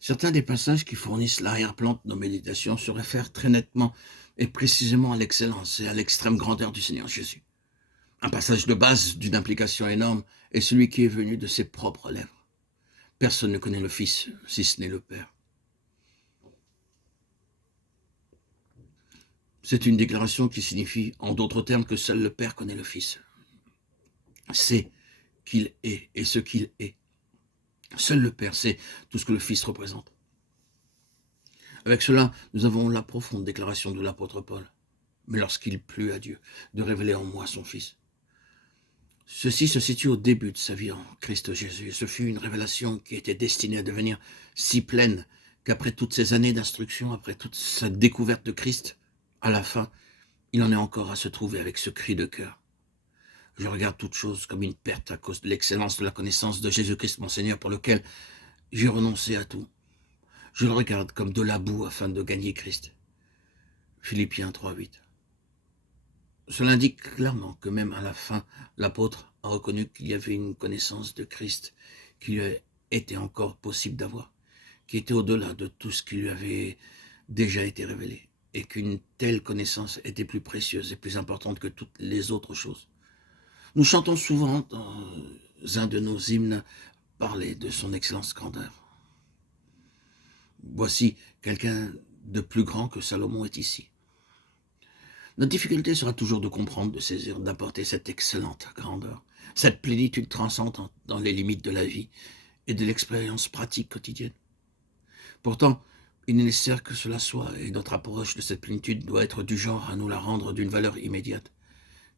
Certains des passages qui fournissent l'arrière-plan de nos méditations se réfèrent très nettement et précisément à l'excellence et à l'extrême grandeur du Seigneur Jésus. Un passage de base d'une implication énorme est celui qui est venu de ses propres lèvres. Personne ne connaît le Fils, si ce n'est le Père. C'est une déclaration qui signifie, en d'autres termes, que seul le Père connaît le Fils. C'est qu'il est et ce qu'il est. Seul le Père sait tout ce que le Fils représente. Avec cela, nous avons la profonde déclaration de l'apôtre Paul. Mais lorsqu'il plut à Dieu de révéler en moi son Fils. Ceci se situe au début de sa vie en Christ Jésus. Et ce fut une révélation qui était destinée à devenir si pleine qu'après toutes ces années d'instruction, après toute sa découverte de Christ, à la fin, il en est encore à se trouver avec ce cri de cœur. Je regarde toute chose comme une perte à cause de l'excellence de la connaissance de Jésus-Christ mon Seigneur, pour lequel j'ai renoncé à tout. Je le regarde comme de la boue afin de gagner Christ. Philippiens 3:8. Cela indique clairement que même à la fin, l'apôtre a reconnu qu'il y avait une connaissance de Christ qui lui était encore possible d'avoir, qui était au-delà de tout ce qui lui avait déjà été révélé, et qu'une telle connaissance était plus précieuse et plus importante que toutes les autres choses. Nous chantons souvent dans un de nos hymnes parler de son excellence grandeur. Voici quelqu'un de plus grand que Salomon est ici. Notre difficulté sera toujours de comprendre, de saisir, d'apporter cette excellente grandeur, cette plénitude transcendante dans les limites de la vie et de l'expérience pratique quotidienne. Pourtant, il est nécessaire que cela soit, et notre approche de cette plénitude doit être du genre à nous la rendre d'une valeur immédiate,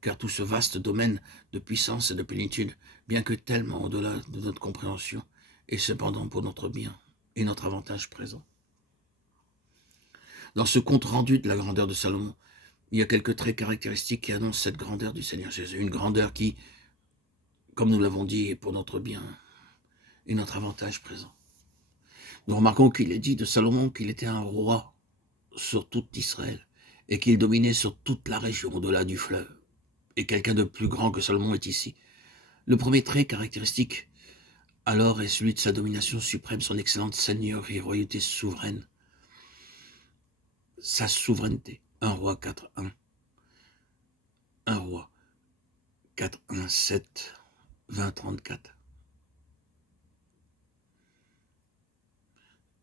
car tout ce vaste domaine de puissance et de plénitude, bien que tellement au-delà de notre compréhension, est cependant pour notre bien et notre avantage présent. Dans ce compte rendu de la grandeur de Salomon, il y a quelques traits caractéristiques qui annoncent cette grandeur du Seigneur Jésus. Une grandeur qui, comme nous l'avons dit, est pour notre bien et notre avantage présent. Nous remarquons qu'il est dit de Salomon qu'il était un roi sur tout Israël et qu'il dominait sur toute la région au-delà du fleuve. Et quelqu'un de plus grand que Salomon est ici. Le premier trait caractéristique alors est celui de sa domination suprême, son excellente seigneurie et royauté souveraine. Sa souveraineté. 1 roi 4:1. 1 roi 4:1, 7, 20, 34.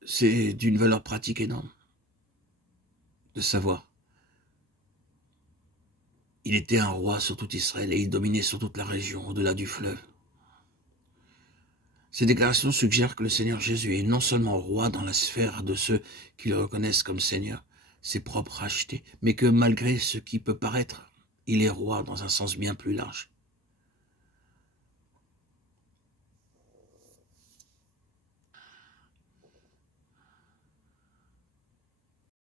C'est d'une valeur pratique énorme de savoir. Il était un roi sur tout Israël et il dominait sur toute la région au-delà du fleuve. Ces déclarations suggèrent que le Seigneur Jésus est non seulement roi dans la sphère de ceux qui le reconnaissent comme Seigneur, ses propres rachetés, mais que malgré ce qui peut paraître, il est roi dans un sens bien plus large.